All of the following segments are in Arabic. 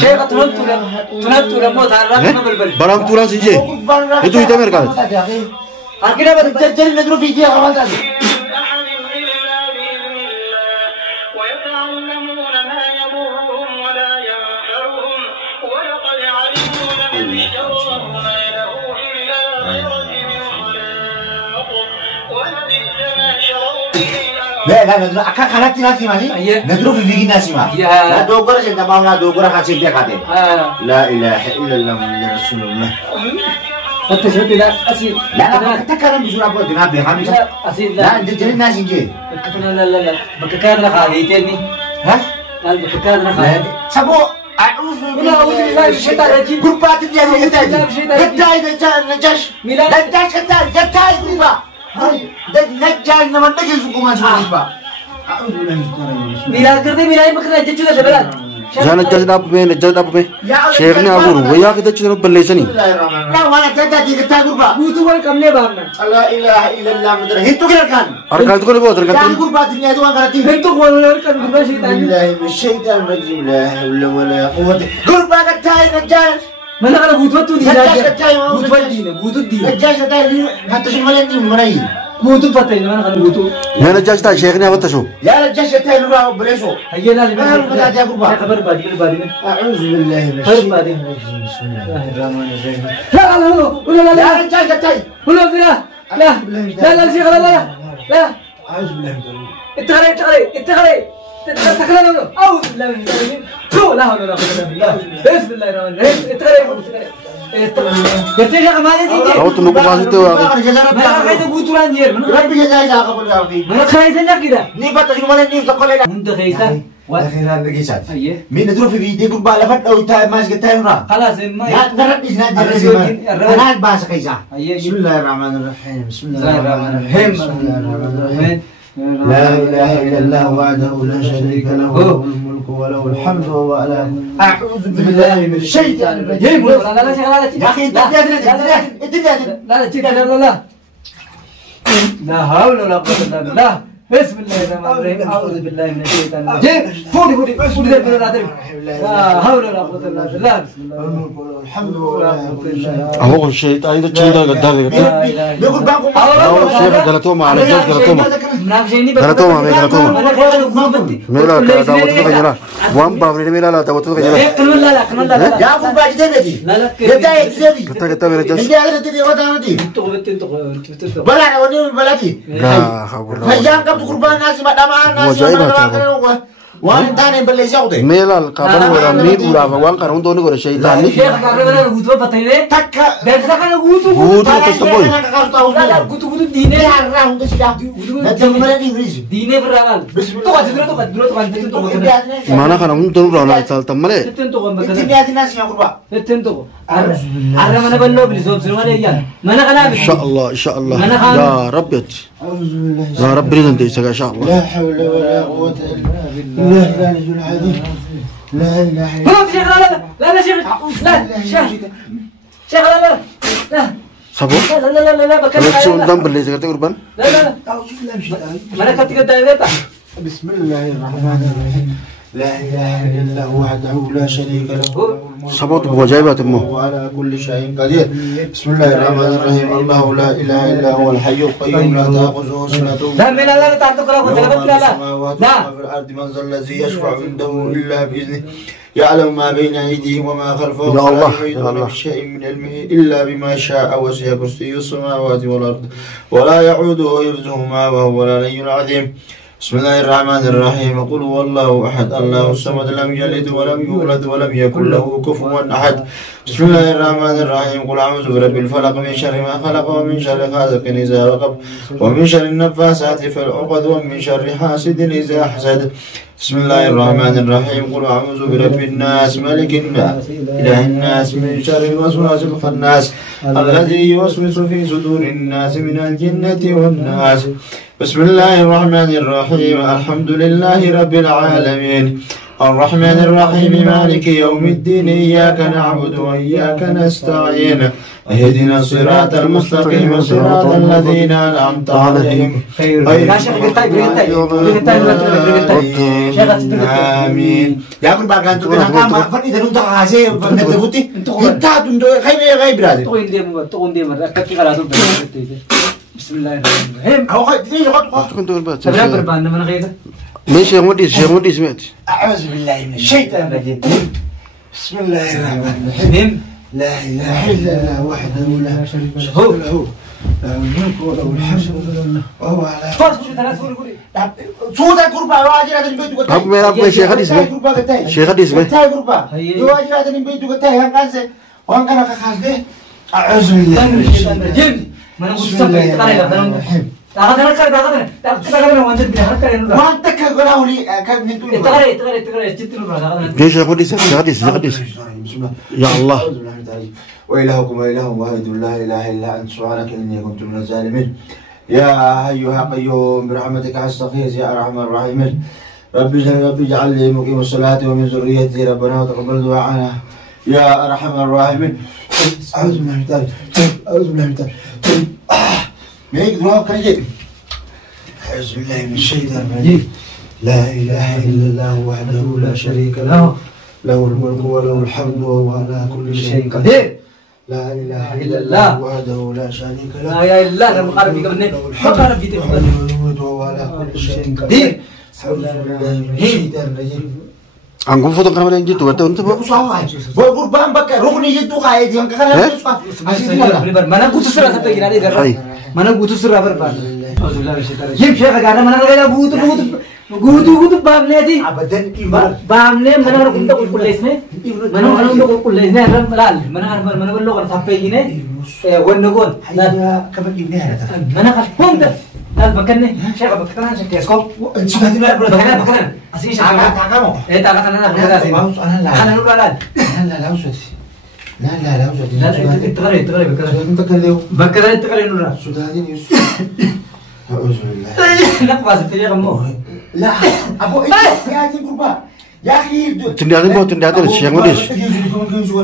شيخ تنتو موت على رأس بلبل برام توران سنجي itu hitam mereka akhirnya jadi negeri Fiji kawan tadi لا أكان خلاص ناسي ماشي ندرو في فيجي ناسي ما لا دوغرة شنتا باونا دوغرة خاسين بيا كاتين لا إله إلا الله محمد رسول الله فتشوت لا أسير لا تكلم بسرعة بود دنا بيخامي أسير لا أنت جري ناسي جي لا بككار نخالي تاني ها لا بككار نخالي سبو أعوذ بالله من الشيطان الرجيم قربات الدنيا كتاي نجاش نجاش كتاي قربا نجاش نمن نجاش حكومة قربا أعوذ بالله من الشيطان الرجيم ميلاد كردي ميلاد بكرة جتشو ده بلاد جانا جذاب में शेख ने आगुर वया के दच्चन बल्लेसनी لا وانا جدتي كتاغوربا بوتو ول كمنه بامنا لا اله الا الله مدر هيتو كان اركان تو كو دركان غوربا دنيا تو غرتي هيتو ول كان غوربا شيطان الله من الشيطان الرجيم لا حول ولا قوه غوربا كتاي نجاش من انا بوتو دي بوتو دي نجاش كتاي حتى شمالين دي مري بوتو فتاي انا كان بوتو मैं नजाश था शेख ने आवत शो يا نجاش كتاي لورا بليسو هيا لا لا غوربا خبر بادي اعوذ بالله من الشيطان الرجيم بسم الله الرحمن الرحيم لا لا لا نجاش كتاي ولا لا لا شيخ لا لا اعوذ بالله من اتغري تكلم اعوذ بالله من الشيطان لا حول ولا قوه الا بالله بسم الله الرحمن الرحيم اتغري يا مالي سيدي او تمكو فاسته واقي ما خايف بوتران دير من ربي جزاي لا قبل قلبي ما خايف كده ني بطل ولا ني تقول لا انت خايسه واخيرا لقيت مين ندرو في فيديو قبل لفت او تاي ماسك تايمرا خلاص ما نردش نادي انا باس خايسه بسم الله الرحمن الرحيم بسم الله الرحمن الرحيم بسم الله الرحمن الرحيم لا اله الا الله وحده لا شريك له له الملك وله الحمد وهو على اعوذ بالله من الشيطان الرجيم لا لا يا اخي لا لا حول ولا قوه الا بالله بسم الله الرحمن الرحيم اعوذ بالله من الشيطان الرجيم فودي لا حول ولا قوه الا بالله بسم الله الملك وله الحمد ولا هو الشيطان اذا تشيدا قدامي يقول بانكم شيخ غلطوما على الجوز غلطوما ميلا دعوت كجرا وان بابري ميلا لا دعوت كجرا يا ابو باجي دبي لا لا كتا मेरे जस انت اخر تدي ودا ندي بلا ودي بلاتي لا حول ولا فيا كم قربان ناس ما دما ناس وان تاني بلي جاودي ميلا القبر ولا ميد ولا وان كارون دوني ولا شيطان شيخ قبر غوتو بتايله تك دكسا كان غوتو تستبوي لا لا غوتو دينه يا هون دشدا نتمرن انجليزي دينه برانال تو mana kana un tonu rana tal tamale تتني هذه الناس يا قربا تتنتو أنا من بنو بليزوب سلمان يا من أنا ان شاء الله ان شاء الله يا رب يا رب ريزن دي ان شاء الله لا حول ولا قوة إلا بالله العلي العظيم لا اله الا الله لا لا شيخ لا شيخ لا لا لا سبو لا لا لا لا بكلم لا بلي زغرت قربان لا لا لا اعوذ بالله من الشيطان انا كنت قد بسم الله الرحمن الرحيم لا اله الا الله وحده لا شريك له سبوت بوجايبات امه وعلى كل شيء قدير بسم الله الرحمن الرحيم الله لا اله الا هو الحي القيوم لا تاخذه سنه لا من لا لا تعتقرا لا لا في الارض من ذا الذي يشفع عنده الا باذنه يعلم ما بين ايديهم وما خلفهم ولا يحيطون بشيء من علمه الا بما شاء وسع كرسيه السماوات والارض ولا يعوده حفظهما وهو العلي العظيم بسم الله الرحمن الرحيم قل هو الله احد الله الصمد لم يلد ولم يولد ولم يكن له كفوا احد بسم الله الرحمن الرحيم قل اعوذ برب الفلق من شر ما خلق ومن شر غاسق اذا وقب ومن شر النفاثات في العقد ومن شر حاسد اذا حسد بسم الله الرحمن الرحيم قل اعوذ برب الناس ملك الناس اله الناس من شر الوسواس الخناس الذي يوسوس في صدور الناس من الجنة والناس بسم الله الرحمن الرحيم الحمد لله رب العالمين الرحمن الرحيم مالك يوم الدين إياك نعبد وإياك نستعين اهدنا الصراط المستقيم صراط الذين أنعمت عليهم آمين يا أخي بعدين تقول أنا ما فني تلو تقاسي فني تقولي أنت تندو خير برادر تقول دي مرة كتير على طول بسم الله الرحمن الرحيم أو خير كنت أقول بس سلام بربان من غيره ليش يا مودي سمعت أعوذ بالله من الشيطان الرجيم بسم الله الرحمن الرحيم لا إله إلا الله وحده لا شريك له له الملك وله الحمد وهو على صوت قربا واجر هذا البيت قتاي أبو مير أبو شيخ حديث به شيخ حديث به قتاي قربا واجر هذا البيت قتاي هنقاسه وان كان خاص ده أعوذ بالله من الشيطان الرجيم من قصة تقرأ تاخذنا كذا تاخذنا وانت بنهار كذا وانت كقولي كان نتقول تقرأ جتنا برا ليش شيخ حديث يا الله وإلهكم وإله واحد لا إله إلا أنت سبحانك إني كنت من الظالمين يا أيها قيوم برحمتك أستغيث يا أرحم الراحمين ربي اجعل لي مقيم الصلاة ومن ذريتي ربنا وتقبل دعاءنا يا أرحم الراحمين أعوذ بالله من الشيطان أعوذ بالله من الشيطان ميك دعاء كريم أعوذ بالله من الشيطان الرجيم لا إله إلا الله وحده لا شريك له له الملك وله الحمد وهو على كل شيء قدير لا إله إلا الله وحده لا شريك له لا إله إلا الله لما قال بيك بني الحمد وهو على كل شيء قدير أعوذ بالله من الشيطان الرجيم أنكم فوتون كمان ينجي تو أنت بو قربان بك ركن يجدو خايد يوم كذا mana kutu sura satu kira deh mana kutu sura berpan jim siapa karena mana lagi butuh bamle di bamle mana orang untuk kulisnya mana untuk kulisnya orang melal mana belum orang sampai gini gon mana kan pun dah bahkan nih siapa bahkan saya keskop bahkan asli siapa tak kamu tak kanan lu lalan لا تقرأ بكرة تقرأ نورا سوداني يوسف أعوذ بالله لا قاس تري كمو لا أبو إيه يا تقربا يا أخي تنداتي الشيخ مودي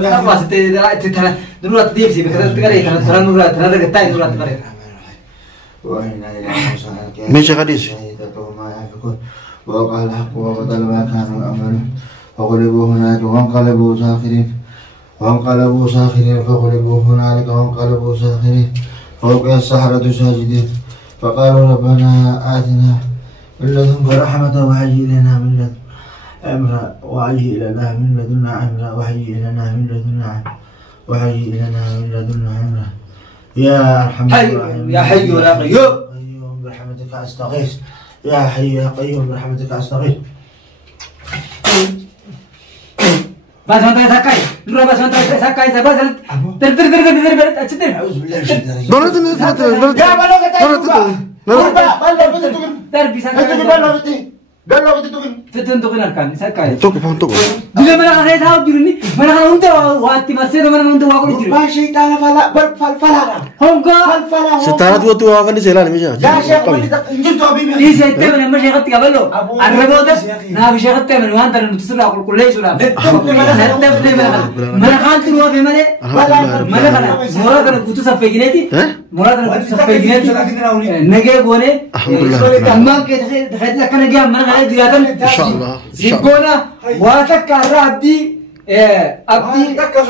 لا قاس تري نورا تدير سي بكرة تقرأ ترى نورا ترى كتاي نورا تقرأ من شيخ حديث وقال الحق وبطل ما كانوا يعملون فغلبوا هناك وانقلبوا ساخرين فغلبوا هنالك وانقلبوا ساخرين فوقع السحرة ساجدين فقالوا ربنا آتنا من لدنك رحمة وهيئ لنا من لدنك أمرا وهيئ لنا من لدنا أمرا وهيئ لنا من لدنا أمرا يا أرحم الراحمين يا حي يا قيوم برحمتك أستغيث يا حي يا قيوم برحمتك أستغيث بس ما تسكاي نورا بس ما تسكاي بس تر أشتري أعوذ بالله من الشيطان الرجيم يا بلو Bello gitu kan. Tentukan kan, saya kaya. Tuku. Bila mana saya tahu dulu ni, mana untuk waktu masih mana untuk waktu dulu. Masih tanah fala. Hongga. Setara tu akan diselan misal. Ya siapa kita injil tu abibi. Ini saya tahu mana masih hati kabelo. Ada bodas, nah bisa hati mana wan tanah itu sudah aku kulai sudah. Mana kan tu apa mana? Mana kan? Mula kan kutu sampai gini ti. Mula kan kutu sampai gini ti. Nege gone. Amma ke dah kan lagi amma دياتن إن شاء الله يقولنا واتكرر عبدي عبدي كم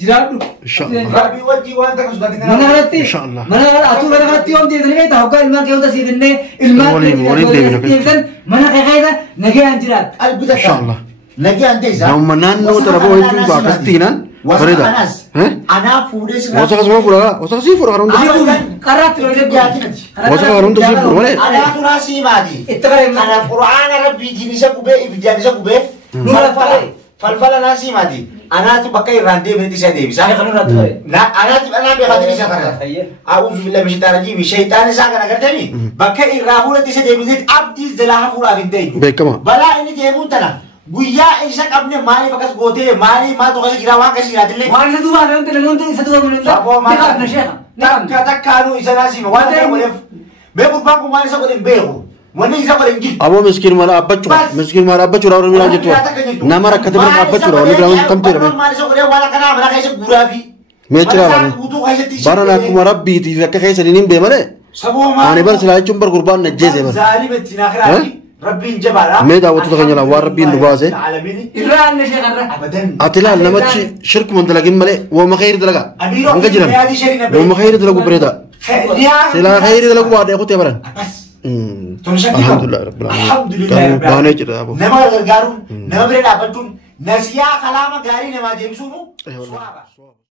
جرابو إن شاء الله ربي وجي وانت كسودك إن شاء الله من أتو من هاتي يوم دي ذنبي تهوكا الماء كيوم تسيدني الماء كيوم من هذا نجي عندنا إن شاء الله نجي عندنا يوم منان لو ترى يمكن باكستينا فريدة أنا فودس وصل اسمه فورا وصل سي فورا كارون كارات رجل جاتين وصل كارون تسي فورا ولا أنا تناسي مادي اتكلم أنا القرآن ربي جنسا كوبه إفجانسا كوبه نور فالفلا ناسي مادي أنا تبكي راندي بنتي سدي بس أنا بخاطر سكرة أعوذ بالله من الشيطان الرجيم الشيطان سكرة كرتني بكي راهول تي سدي بنتي أبدي زلاها فورا بنتي بكما بلا إني جيبون تنا Guyya isa kabne mali bakas gote mali ma to kasi girawan kasi radile mali satu ba men tele monte satu ba men tak na shekha tak kanu isa nasi mo wala mo be kurban ko mali sa ko din bego وانا إذا قال إنجيل أبو مسكين ما أبتشوا مسكين ما أبتشوا لو رمينا جتوا نمر كتب لهم أبتشوا لو نقول كم تيرم ما نسوي ولا كنا أنا خايس غرابي ميتشلا بارنا كم ربي تيجي كخايس لينين بيمله أنا بس لا يجوم برقربان نجزء بس زالي بتنا خرابي ربي جبارا ميدا وتتغني لا وربي نبازه إيران نشيء كذا أبدا أتلا نمشي شرك من تلاقي ملء وما خير تلاقى أنك جرام وما خير تلاقوا بريدا سلا خير تلاقوا بعد يا خوتي بران الحمد لله رب العالمين الحمد لله رب العالمين نما غرغارون نما بريدا بدون نسيا كلام غاري نما جيمسونو